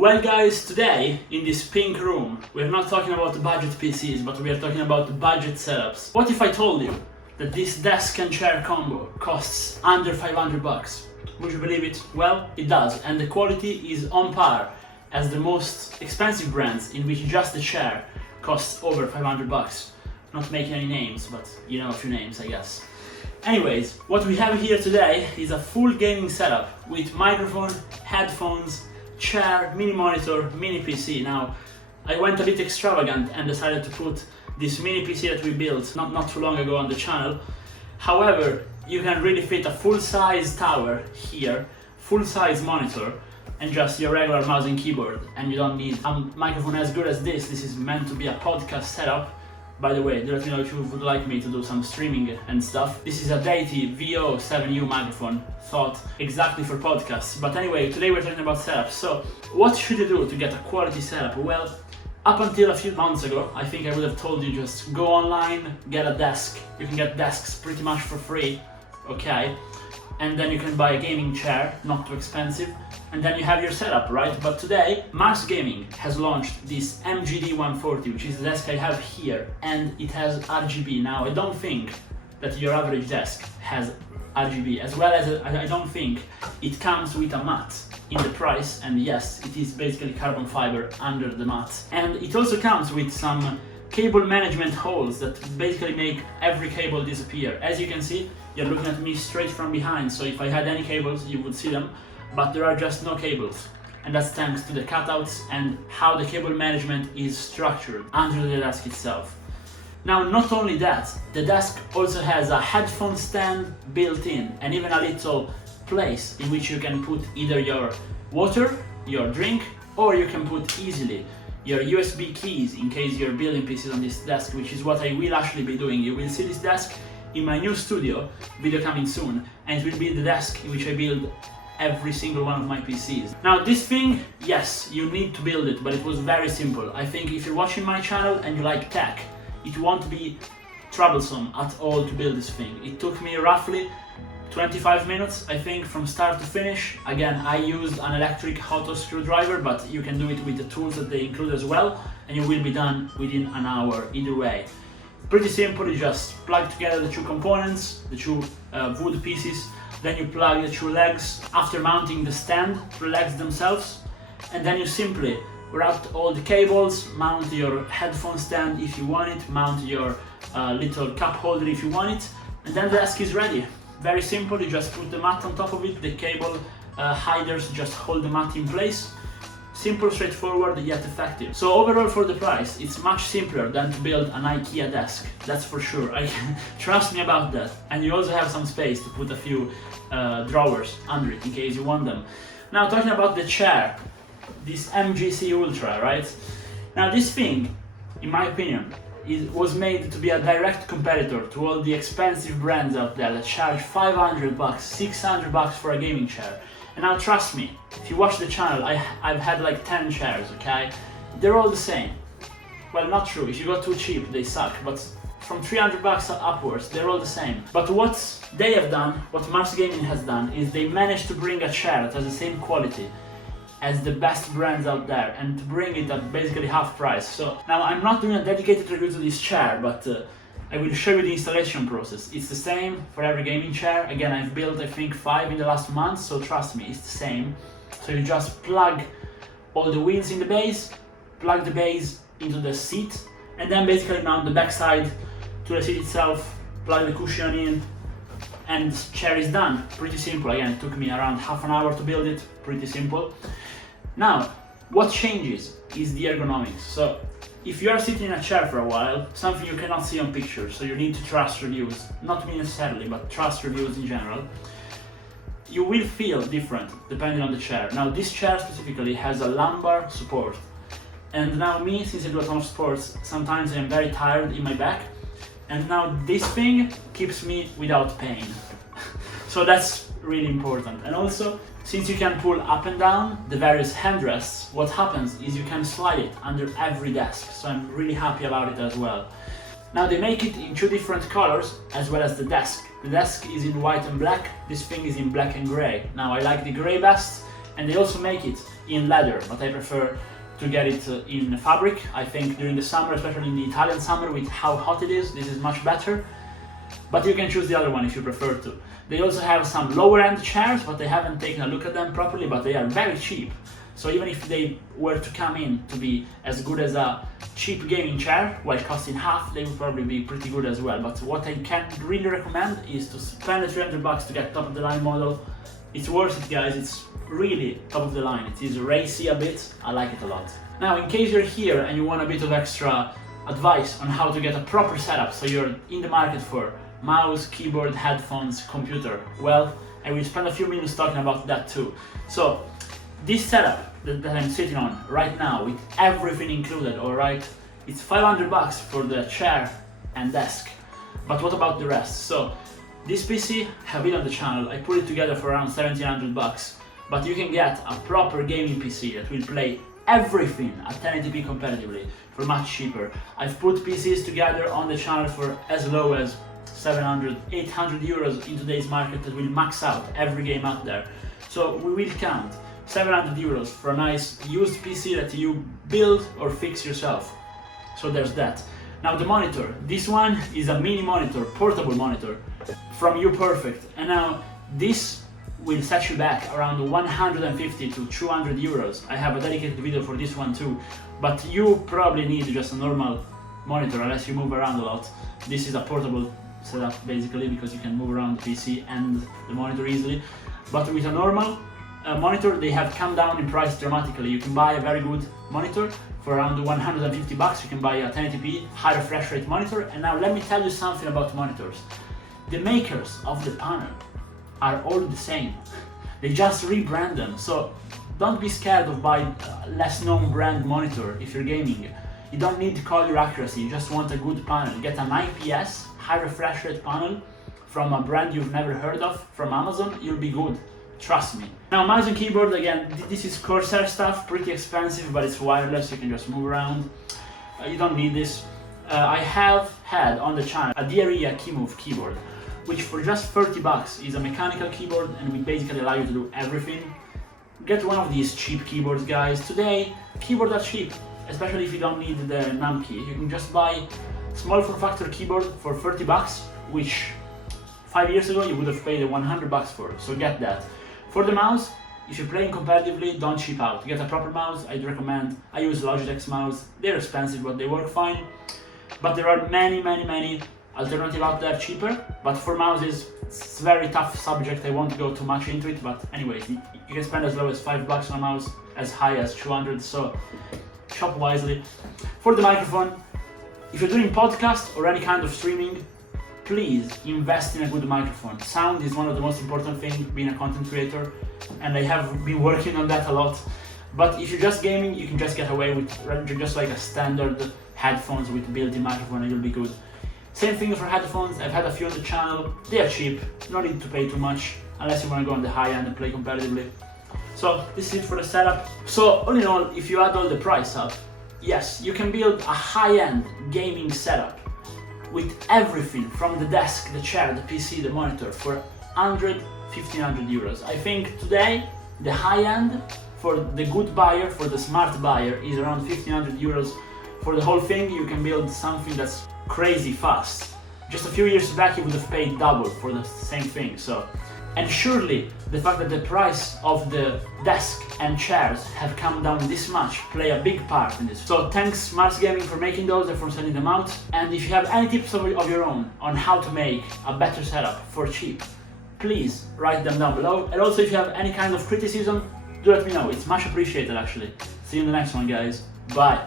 Well guys, today in this pink room we're not talking about the budget PCs, but we are talking about the budget setups. What if I told you that this desk and chair combo costs under 500 bucks? Would you believe it? Well, it does, and the quality is on par as the most expensive brands, in which just the chair costs over 500 bucks. Not making any names, but you know a few names, I guess. Anyways, what we have here today is a full gaming setup with microphone, headphones, chair, mini monitor, mini PC. Now, I went a bit extravagant and decided to put this mini PC that we built not too long ago on the channel. However, you can really fit a full-size tower here, full-size monitor, and just your regular mouse and keyboard, and you don't need a microphone as good as this. This is meant to be a podcast setup. By the way, let me know if you would like me to do some streaming and stuff. This is a Deity V0-7U microphone, thought exactly for podcasts. But anyway, today we're talking about setups. So, what should you do to get a quality setup? Well, up until a few months ago, I think I would have told you just go online, get a desk. You can get desks pretty much for free, okay? And then you can buy a gaming chair, not too expensive, and then you have your setup, right? But today, MarsGaming has launched this MGD140, which is the desk I have here, and it has RGB. Now, I don't think that your average desk has RGB, as well as I don't think it comes with a mat in the price, and yes, it is basically carbon fiber under the mat. And it also comes with some cable management holes that basically make every cable disappear. As you can see, you're looking at me straight from behind, so if I had any cables, you would see them, but there are just no cables. And that's thanks to the cutouts and how the cable management is structured under the desk itself. Now, not only that, the desk also has a headphone stand built in, and even a little place in which you can put either your water, your drink, or you can put easily your USB keys in case you're building PCs on this desk, which is what I will actually be doing. You will see this desk in my new studio, video coming soon, and it will be the desk in which I build every single one of my PCs. Now, this thing, yes, you need to build it, but it was very simple. I think if you're watching my channel and you like tech, it won't be troublesome at all to build this thing. It took me roughly 25 minutes, I think, from start to finish. Again, I used an electric auto screwdriver, but you can do it with the tools that they include as well, and you will be done within an hour either way. Pretty simple. You just plug together the two components, the two wood pieces, then you plug the two legs after mounting the stand to the legs themselves, and then you simply route all the cables, mount your headphone stand if you want it, mount your little cup holder if you want it, and then the desk is ready. Very simple. You just put the mat on top of it, the cable hiders just hold the mat in place. Simple, straightforward, yet effective. So overall, for the price, it's much simpler than to build an IKEA desk, that's for sure. Trust me about that. And you also have some space to put a few drawers under it in case you want them. Now, talking about the chair, this MGC Ultra, right? Now, this thing, in my opinion, was made to be a direct competitor to all the expensive brands out there that charge 500 bucks, 600 bucks for a gaming chair. And now, trust me, if you watch the channel, I've had like 10 chairs, okay? They're all the same. Well, not true. If you go too cheap, they suck. But from 300 bucks upwards, they're all the same. But what they have done, what MarsGaming has done, is they managed to bring a chair that has the same quality as the best brands out there, and to bring it at basically half price. So now, I'm not doing a dedicated review to this chair, but I will show you the installation process. It's the same for every gaming chair. Again, I've built, I think, 5 in the last month, so trust me, it's the same. So you just plug all the wheels in the base, plug the base into the seat, and then basically mount the backside to the seat itself, plug the cushion in, and the chair is done. Pretty simple. Again, it took me around half an hour to build it. Pretty simple. Now, what changes is the ergonomics. So, if you are sitting in a chair for a while, something you cannot see on pictures, so you need to trust reviews. Not me necessarily, but trust reviews in general. You will feel different depending on the chair. Now, this chair specifically has a lumbar support. And now me, since I do a ton of sports, sometimes I'm very tired in my back. And now this thing keeps me without pain. So that's really important. And also, since you can pull up and down the various handrests, what happens is you can slide it under every desk. So I'm really happy about it as well. Now, they make it in 2 different colors, as well as the desk. The desk is in white and black, this thing is in black and grey. Now, I like the grey best, and they also make it in leather, but I prefer to get it in fabric. I think during the summer, especially in the Italian summer with how hot it is, this is much better. But you can choose the other one if you prefer to. They also have some lower end chairs, but I haven't taken a look at them properly, but they are very cheap. So even if they were to come in to be as good as a cheap gaming chair, while costing half, they would probably be pretty good as well. But what I can really recommend is to spend the 300 bucks to get top of the line model. It's worth it, guys. It's really top of the line. It is racy a bit. I like it a lot. Now, in case you're here and you want a bit of extra advice on how to get a proper setup, so you're in the market for mouse, keyboard, headphones, computer, well, I will spend a few minutes talking about that too. So this setup that I'm sitting on right now with everything included, alright, it's 500 bucks for the chair and desk. But what about the rest? So this PC, have it on the channel, I put it together for around 1700 bucks, but you can get a proper gaming PC that will play everything at 1080p competitively for much cheaper. I've put PCs together on the channel for as low as 700, 800 euros in today's market that will max out every game out there. So we will count 700 euros for a nice used PC that you build or fix yourself. So there's that. Now the monitor, this one is a mini monitor, portable monitor from UPerfect, and now this will set you back around 150 to 200 euros. I have a dedicated video for this one too, but you probably need just a normal monitor unless you move around a lot. This is a portable setup basically because you can move around the PC and the monitor easily, but with a normal monitor they have come down in price dramatically. You can buy a very good monitor for around 150 bucks. You can buy a 1080p high refresh rate monitor. And now let me tell you something about monitors. The makers of the panel are all the same. They just rebrand them, so don't be scared of buying a less known brand monitor if you're gaming. You don't need to call your accuracy, you just want a good panel. Get an IPS high refresh rate panel from a brand you've never heard of from Amazon, you'll be good. Trust me. Now mouse and keyboard, again, this is Corsair stuff, pretty expensive, but it's wireless, you can just move around. You don't need this. I have had on the channel a Deity V0-7U keyboard, which for just 30 bucks is a mechanical keyboard and will basically allow you to do everything. Get one of these cheap keyboards, guys. Today, keyboards are cheap, especially if you don't need the num key. You can just buy small form factor keyboard for 30 bucks, which 5 years ago you would have paid 100 bucks for, so get that. For the mouse, if you're playing competitively, don't cheap out. Get a proper mouse. I'd recommend, I use Logitech's mouse. They're expensive, but they work fine. But there are many alternatives out there cheaper. But for mouses, it's a very tough subject. I won't go too much into it. But anyways, you can spend as low as 5 bucks on a mouse, as high as 200. So shop wisely. For the microphone, if you're doing podcast or any kind of streaming, please invest in a good microphone. Sound is one of the most important things being a content creator, and I have been working on that a lot. But if you're just gaming, you can just get away with just like a standard headphones with built-in microphone and you'll be good. Same thing for headphones. I've had a few on the channel. They are cheap, no need to pay too much unless you want to go on the high end and play competitively. So this is it for the setup. So all in all, if you add all the price up, yes, you can build a high-end gaming setup with everything from the desk, the chair, the PC, the monitor for 1500 euros. I think today the high end for the good buyer, for the smart buyer, is around 1500 euros. For the whole thing, you can build something that's crazy fast. Just a few years back you would have paid double for the same thing. So, and surely the fact that the price of the desk and chairs have come down this much play a big part in this. So thanks MarsGaming for making those and for sending them out. And if you have any tips of your own on how to make a better setup for cheap, please write them down below. And also if you have any kind of criticism, do let me know. It's much appreciated actually. See you in the next one, guys. Bye.